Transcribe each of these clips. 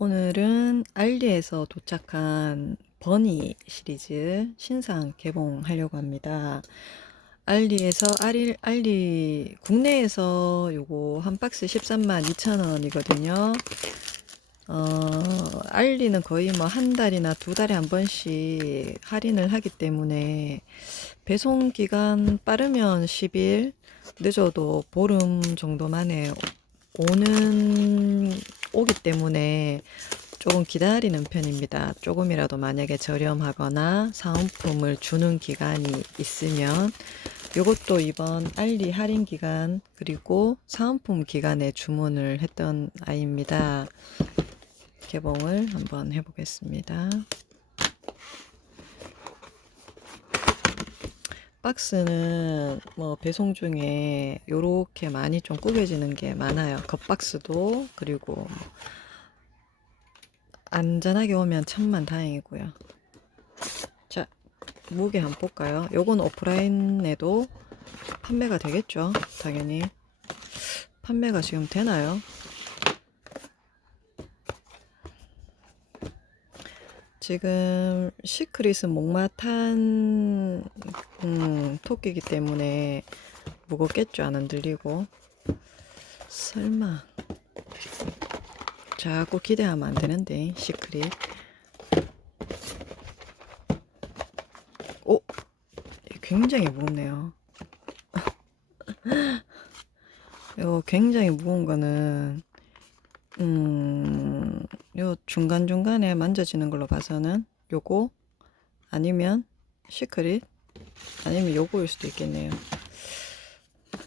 오늘은 알리에서 도착한 버니 시리즈 신상 개봉하려고 합니다. 알리에서 알리, 알리 국내에서 요거 한 박스 13만 2천 원이거든요. 어, 알리는 거의 뭐 한 달이나 두 달에 한 번씩 할인을 하기 때문에 배송 기간 빠르면 10일, 늦어도 보름 정도 만에 오는 때문에 조금 기다리는 편입니다. 조금이라도 만약에 저렴하거나 사은품을 주는 기간이 있으면 요것도 이번 알리 할인 기간 그리고 사은품 기간에 주문을 했던 아이입니다. 개봉을 한번 해보겠습니다. 박스는 뭐 배송 중에 요렇게 많이 좀 구겨지는 게 많아요. 겉박스도 그리고 안전하게 오면 천만 다행이고요. 자, 무게 한번 볼까요? 요건 오프라인에도 판매가 되겠죠? 당연히. 판매가 지금 되나요? 지금 시크릿은 목마탄 음, 토끼이기 때문에 무겁겠죠. 안 흔들리고. 설마. 자꾸 기대하면 안 되는데 시크릿. 오! 굉장히 무겁네요. 요 굉장히 무거운 거는 음, 요 중간중간에 만져지는 걸로 봐서는 요거 아니면 시크릿 아니면 요거일 수도 있겠네요.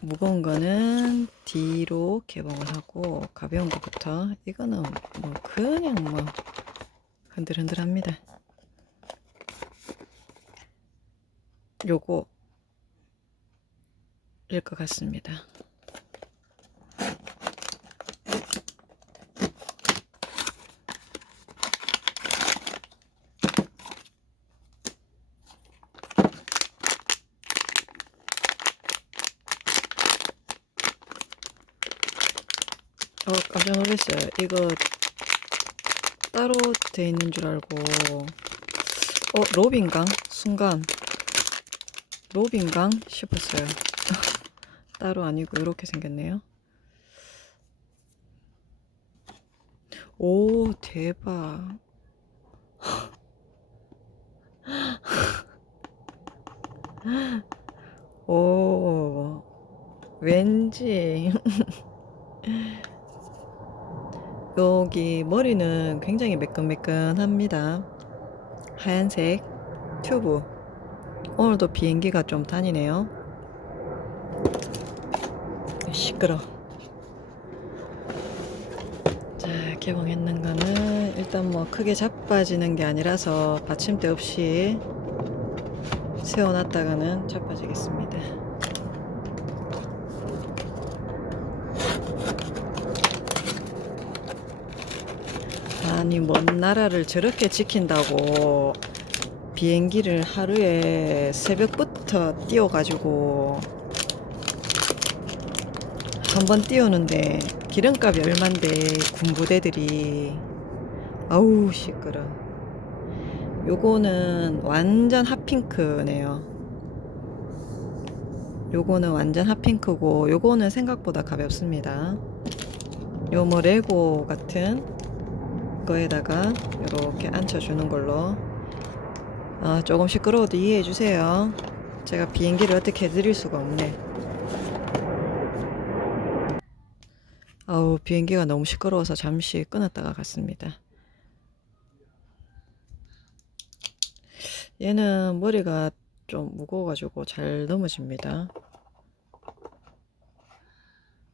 무거운 거는 뒤로 개봉을 하고 가벼운 것부터 이거는 뭐 그냥 뭐 흔들흔들합니다. 요거 일 것 같습니다. 어, 놀랐어요. 이거 따로 돼 있는 줄 알고. 어, 로빈강? 순간. 로빈강? 싶었어요. 따로 아니고 이렇게 생겼네요. 오, 대박. 오, 왠지. 여기 머리는 굉장히 매끈매끈합니다. 하얀색 튜브. 오늘도 비행기가 좀 다니네요. 시끄러. 자, 개봉했는 거는 일단 뭐 크게 자빠지는 게 아니라서 받침대 없이 세워놨다가는 자빠지겠습니다. 아니 먼 나라를 저렇게 지킨다고. 비행기를 하루에 새벽부터 띄워가지고 한 번 띄우는데 기름값이 얼만데 군부대들이. 아우 시끄러. 요거는 완전 핫핑크네요. 요거는 완전 핫핑크고 요거는 생각보다 가볍습니다. 요뭐 레고 같은 거에다가 이렇게 앉혀주는 걸로 아, 조금 시끄러워도 이해해 주세요. 제가 비행기를 어떻게 해드릴 수가 없네. 아우 비행기가 너무 시끄러워서 잠시 끊었다가 갔습니다. 얘는 머리가 좀 무거워가지고 잘 넘어집니다.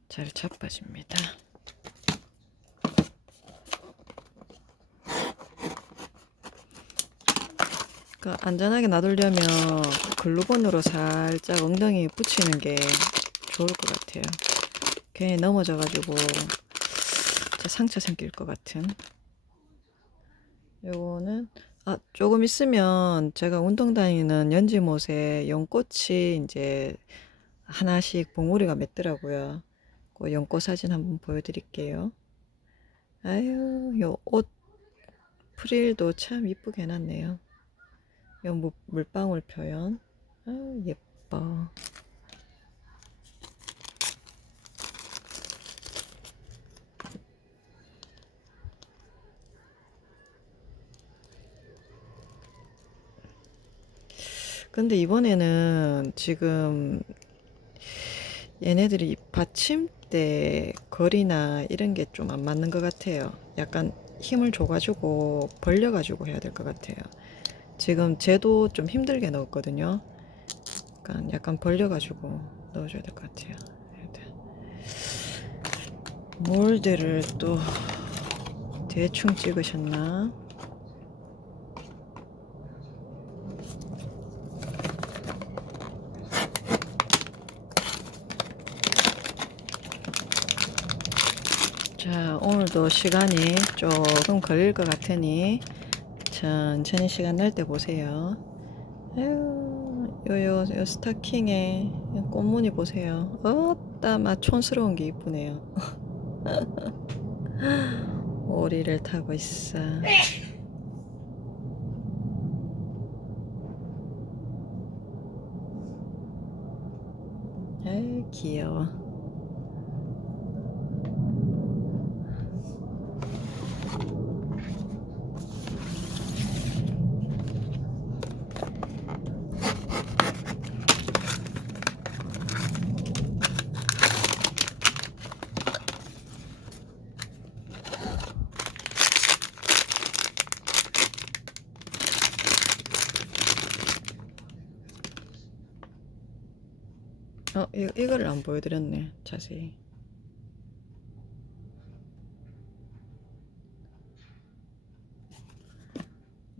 잘 자빠집니다. 그 안전하게 놔두려면 글루건으로 살짝 엉덩이에 붙이는 게 좋을 것 같아요. 괜히 넘어져가지고 상처 생길 것 같은. 요거는 아 조금 있으면 제가 운동 다니는 연지못에 연꽃이 이제 하나씩 봉우리가 맺더라고요. 그 연꽃 사진 한번 보여드릴게요. 아유, 요 옷 프릴도 참 이쁘게 해놨네요. 요 물, 물방울 표현. 아유, 예뻐. 근데 이번에는 지금 얘네들이 받침대 거리나 이런 게 좀 안 맞는 것 같아요. 약간 힘을 줘가지고 벌려가지고 해야 될 것 같아요. 지금 쟤도 좀 힘들게 넣었거든요. 약간, 약간 벌려가지고 넣어줘야 될 것 같아요. 몰드를 또 대충 찍으셨나? 자, 오늘도 시간이 조금 걸릴 것 같으니 천천히 시간 날 때 보세요. 아유, 요요 요 스타킹에 꽃무늬 보세요. 어따 마 촌스러운 게 이쁘네요. 오리를 타고 있어. 아이 귀여워. 어, 이, 이거를 안 보여드렸네, 자세히.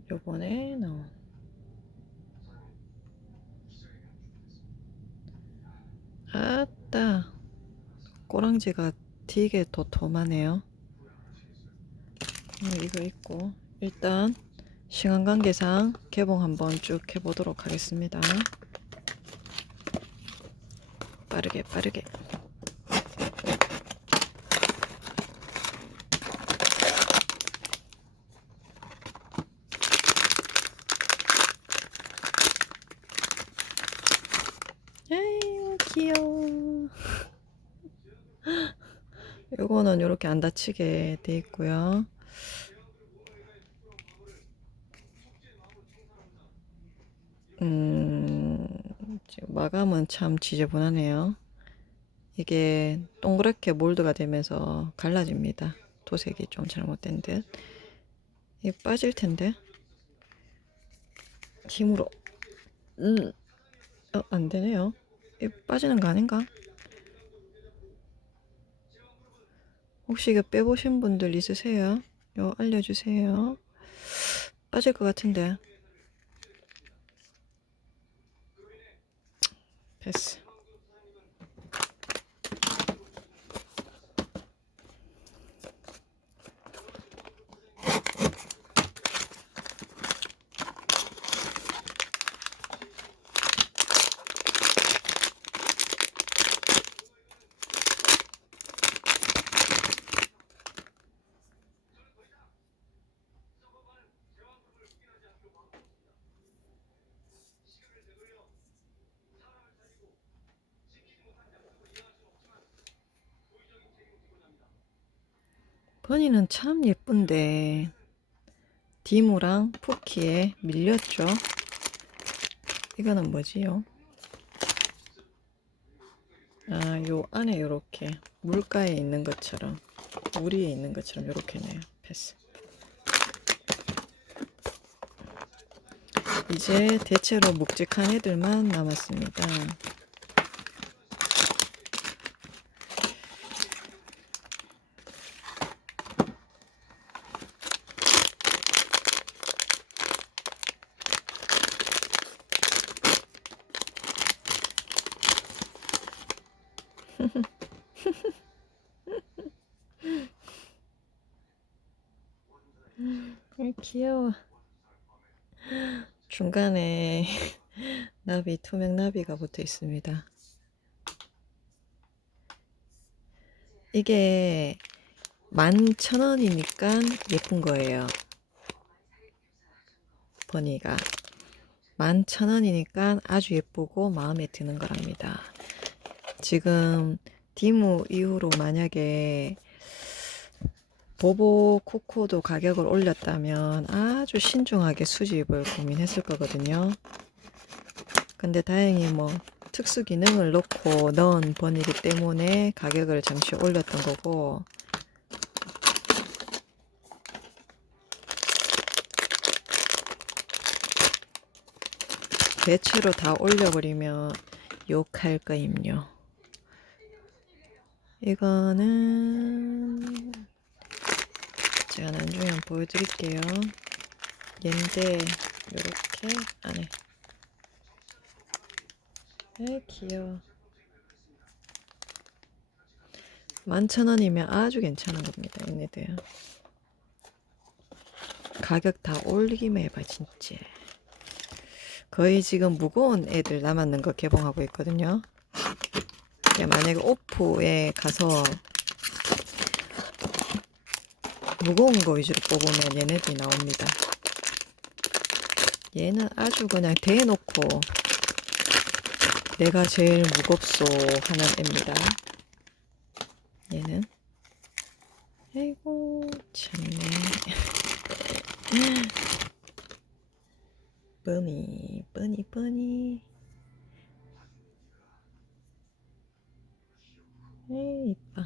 요번에 나온. 아따, 꼬랑지가 되게 도톰하네요. 음, 이거 있고, 일단, 시간 관계상 개봉 한번 쭉 해보도록 하겠습니다. 빠르게 빠르게. 아유 귀여워. 요거는 요렇게 안 다치게 돼 있고요 음 지금 마감은 참 지저분하네요. 이게 동그랗게 몰드가 되면서 갈라집니다. 도색이 좀 잘못된 듯. 이 빠질 텐데. 힘으로. 음. 어, 안 되네요. 이 빠지는 거 아닌가? 혹시 이거 빼보신 분들 있으세요? 요 알려주세요. 빠질 것 같은데. 패 버니는 참 예쁜데 디무랑 푸키에 밀렸죠. 이거는 뭐지요? 아, 요 안에 요렇게 물가에 있는 것처럼 물 위에 있는 것처럼 요렇게네요. 패스. 이제 대체로 묵직한 애들만 남았습니다. 귀여워. 중간에 나비, 투명 나비가 붙어 있습니다. 이게 11,000원이니까 예쁜 거예요. 버니가 11,000원이니까 아주 예쁘고 마음에 드는 거랍니다. 지금 디무 이후로 만약에 보보 코코도 가격을 올렸다면 아주 신중하게 수집을 고민했을 거거든요. 근데 다행히 뭐 특수 기능을 넣고 넣은 번이기 때문에 가격을 잠시 올렸던 거고 대체로 다 올려버리면 욕할 거임요. 이거는 제가 나중에 한번 보여드릴게요. 얘인데 이렇게 안에 에 귀여워. 11,000원이면 아주 괜찮은 겁니다. 얘네들. 가격 다 올리기만 해봐 진짜. 거의 지금 무거운 애들 남았는 거 개봉하고 있거든요. 야, 만약에 오프에 가서 무거운 거 위주로 뽑으면 얘네들이 나옵니다. 얘는 아주 그냥 대놓고 내가 제일 무겁소 하는 애입니다. 얘는 아이고 참네 뻔히 뻔히 뻔히 에이 이뻐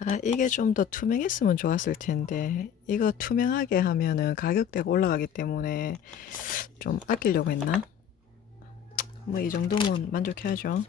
아 이게 좀 더 투명했으면 좋았을 텐데 이거 투명하게 하면은 가격대가 올라가기 때문에 좀 아끼려고 했나? 뭐 이 정도면 만족해야죠.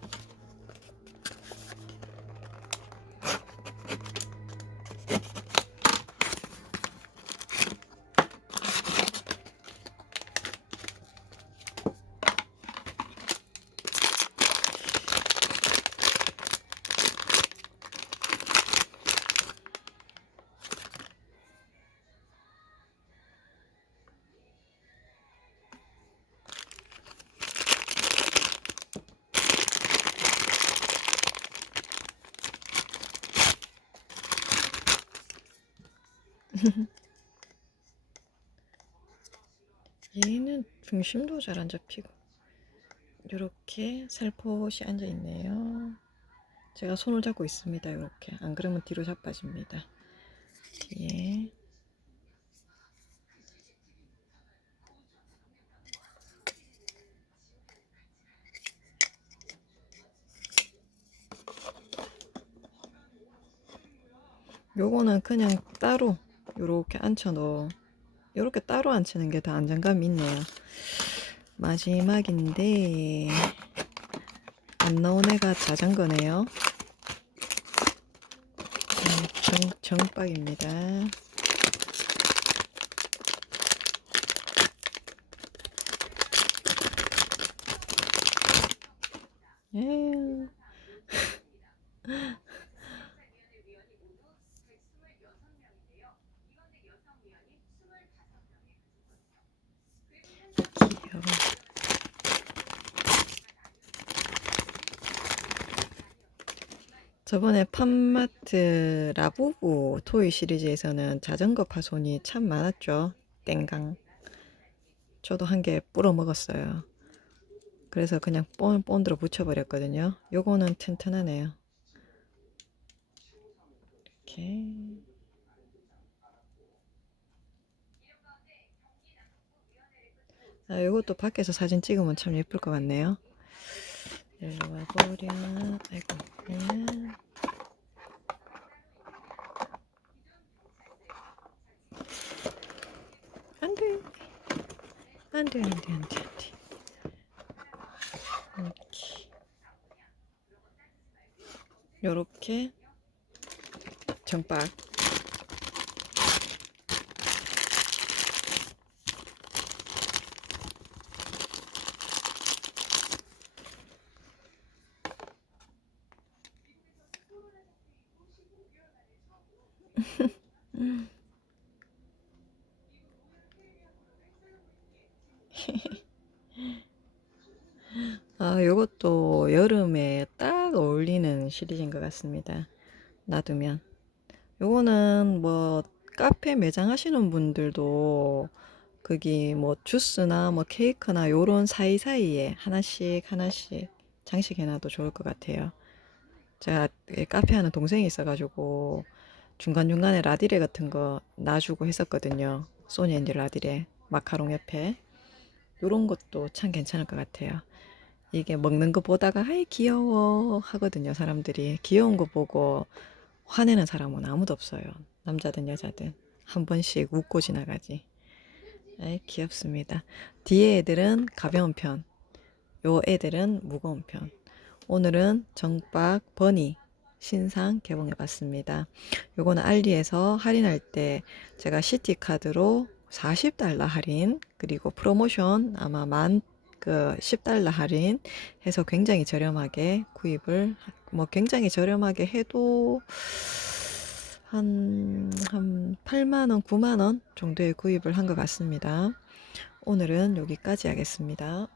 얘는 중심도 잘 안 잡히고 이렇게 살포시 앉아 있네요. 제가 손을 잡고 있습니다. 이렇게 안 그러면 뒤로 자빠집니다. 예. 요거는 그냥 따로 요렇게 앉혀 넣어. 요렇게 따로 앉히는 게 더 안정감이 있네요. 마지막인데 안 나온 애가 자전거네요. 정, 정박입니다. 예. 귀여워. 저번에 팜마트 라부부 토이 시리즈에서는 자전거 파손이 참 많았죠. 땡강. 저도 한 개 뿌려 먹었어요. 그래서 그냥 본, 본드로 붙여버렸거든요. 요거는 튼튼하네요. 이렇게. 아, 요것도 밖에서 사진 찍으면 참 예쁠 것 같네요. 일로 와보렴. 아이고, 네. 안 돼. 안 돼, 안 돼, 안 돼, 안 돼. 이렇게. 요렇게 정박. 아, 요것도 여름에 딱 어울리는 시리즈인 것 같습니다. 놔두면. 요거는 뭐 카페 매장 하시는 분들도 거기 뭐 주스나 뭐 케이크나 요런 사이사이에 하나씩 하나씩 장식해놔도 좋을 것 같아요. 제가 이 카페 하는 동생이 있어가지고 중간중간에 라디레 같은 거 놔주고 했었거든요. 소니 앤디 라디레 마카롱 옆에 요런 것도 참 괜찮을 것 같아요. 이게 먹는 거 보다가 아이 귀여워 하거든요. 사람들이 귀여운 거 보고 화내는 사람은 아무도 없어요. 남자든 여자든 한 번씩 웃고 지나가지. 아이 귀엽습니다. 뒤에 애들은 가벼운 편, 요 애들은 무거운 편. 오늘은 정박 버니 신상 개봉해 봤습니다. 요거는 알리에서 할인할 때 제가 시티 카드로 40달러 할인 그리고 프로모션 아마 만 그 10달러 할인 해서 굉장히 저렴하게 구입을 하- 뭐 굉장히 저렴하게 해도 한, 한 8만 원, 9만 원 정도에 구입을 한 것 같습니다. 오늘은 여기까지 하겠습니다.